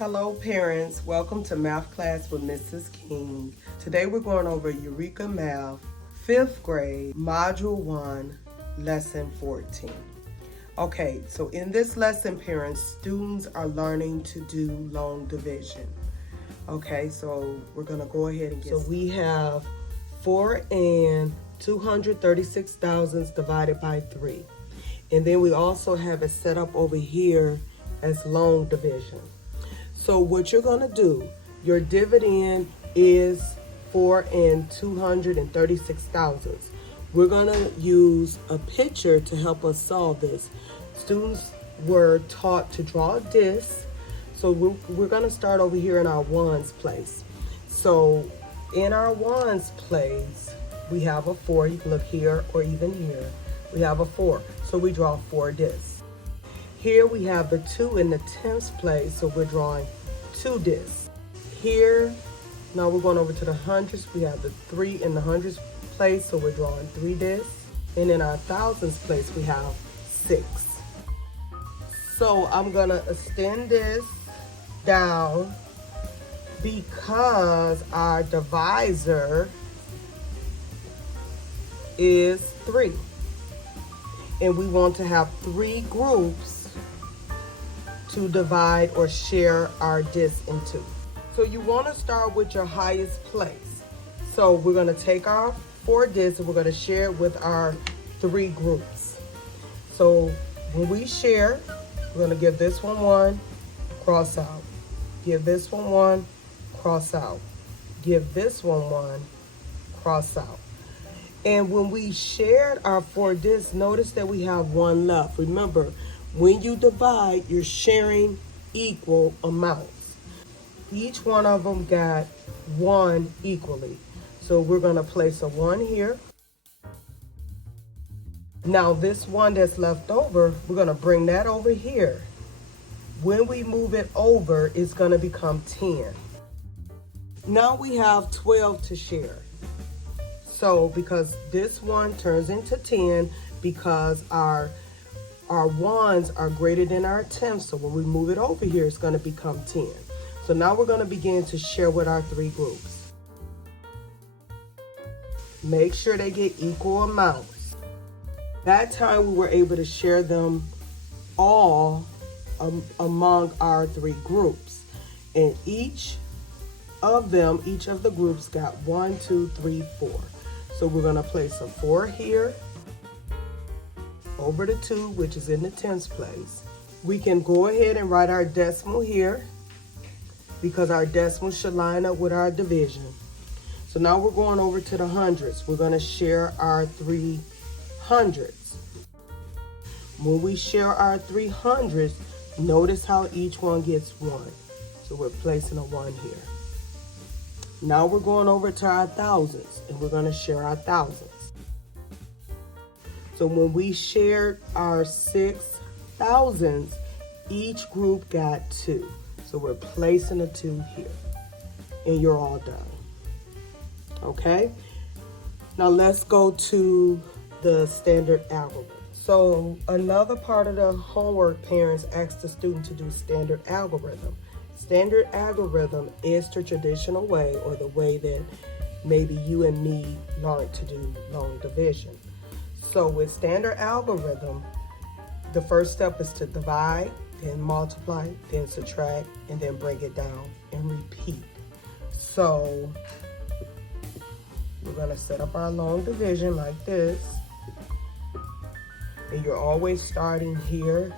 Hello parents, welcome to Math Class with Mrs. King. Today we're going over Eureka Math, 5th grade, Module 1, Lesson 14. Okay, so in this lesson, parents, students are learning to do long division. Okay, so we're going to go ahead and get started. So we have 4 and 236 thousandths divided by 3. And then we also have it set up over here as long division. So what you're going to do, your dividend is 4 and 236 thousandths. We're going to use a picture to help us solve this. Students were taught to draw a disc. So we're going to start over here in our ones place. So in our ones place, we have a 4. You can look here or even here. We have a 4. So we draw 4 discs. Here we have the 2 in the tenths place, so we're drawing 2 discs. Here, now we're going over to the hundreds. We have the 3 in the hundreds place, so we're drawing 3 discs. And in our thousands place, we have 6. So I'm going to extend this down because our divisor is 3. And we want to have 3 groups to divide or share our disc into. So you want to start with your highest place. So we're going to take our 4 discs and we're going to share it with our 3 groups. So when we share, we're going to give this one 1, cross out. Give this one 1, cross out. Give this one 1, cross out. And when we shared our 4 discs, notice that we have 1 left. Remember, when you divide, you're sharing equal amounts. Each one of them got 1 equally. So we're going to place a 1 here. Now this 1 that's left over, we're going to bring that over here. When we move it over, it's going to become 10. Now we have 12 to share. So because this 1 turns into 10 because our ones are greater than our tenths. So when we move it over here, it's going to become 10. So now we're going to begin to share with our 3 groups. Make sure they get equal amounts. That time we were able to share them all among our 3 groups. And each of the groups got 1, 2, 3, 4. So we're going to place a 4 here over the 2, which is in the tenths place. We can go ahead and write our decimal here because our decimal should line up with our division. So now we're going over to the hundreds. We're going to share our 3 hundreds. When we share our 3 hundreds, notice how each one gets 1. So we're placing a 1 here. Now we're going over to our thousands, and we're going to share our thousands. So when we shared our 6 thousandths, each group got 2. So we're placing a 2 here, and you're all done. Okay? Now let's go to the standard algorithm. So another part of the homework, parents asked the student to do standard algorithm. Standard algorithm is the traditional way, or the way that maybe you and me learned to do long division. So with standard algorithm, the first step is to divide, then multiply, then subtract, and then bring it down and repeat. So we're going to set up our long division like this. And you're always starting here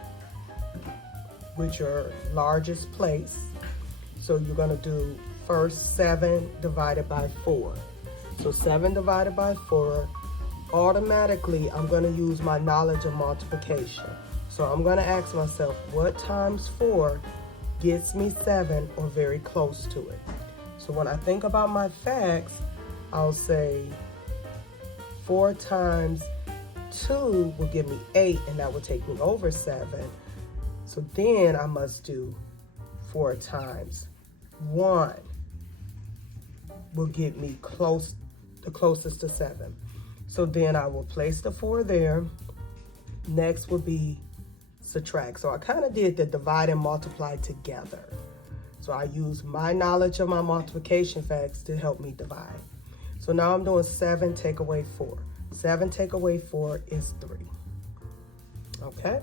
with your largest place. So you're going to do first 7 divided by 4. So 7 divided by 4, automatically I'm going to use my knowledge of multiplication. So I'm going to ask myself, what times 4 gets me 7 or very close to it? So when I think about my facts, I'll say 4 times 2 will give me 8, and that will take me over 7. So then I must do 4 times 1 will get me the closest to 7. So then I will place the 4 there. Next will be subtract. So I kind of did the divide and multiply together. So I use my knowledge of my multiplication facts to help me divide. So now I'm doing 7 take away 4. 7 take away 4 is 3. Okay?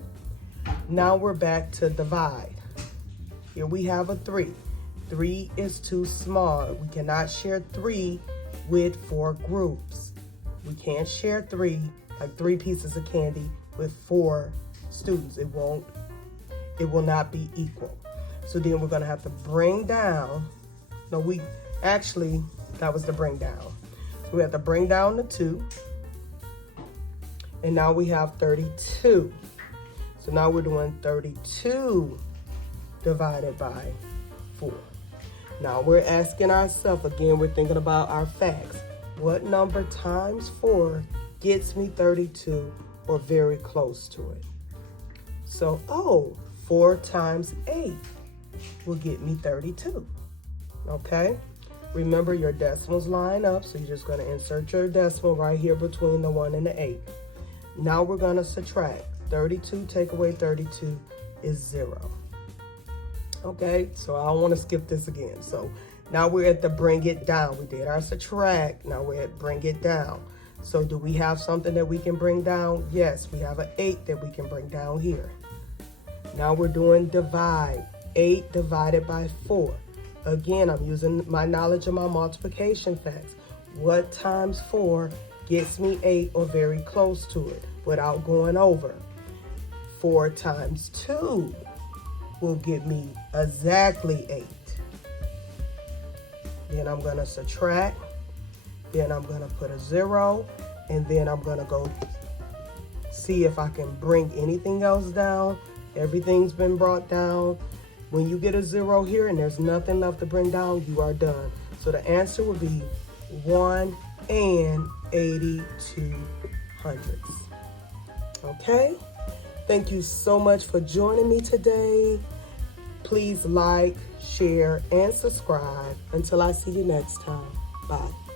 Now we're back to divide. Here we have a 3. 3 is too small. We cannot share 3 with 4 groups. We can't share 3, like 3 pieces of candy, with 4 students. It will not be equal. So then we're gonna have to bring down, that was the bring down. So we have to bring down the 2, and now we have 32. So now we're doing 32 divided by 4. Now we're asking ourselves, again, we're thinking about our facts. What number times 4 gets me 32 or very close to it? So, 4 times 8 will get me 32, okay? Remember, your decimals line up, so you're just gonna insert your decimal right here between the 1 and the 8. Now we're gonna subtract. 32 take away 32 is 0. Okay, so I don't wanna skip this again. So now we're at the bring it down. We did our subtract, now we're at bring it down. So do we have something that we can bring down? Yes, we have an 8 that we can bring down here. Now we're doing divide. 8 divided by 4. Again, I'm using my knowledge of my multiplication facts. What times 4 gets me 8 or very close to it without going over? 4 times 2 will get me exactly 8. Then I'm gonna subtract, then I'm gonna put a 0, and then I'm gonna go see if I can bring anything else down. Everything's been brought down. When you get a 0 here and there's nothing left to bring down, you are done. So the answer would be 1 and 82 hundredths. Okay? Thank you so much for joining me today. Please like, share, and subscribe. Until I see you next time. Bye.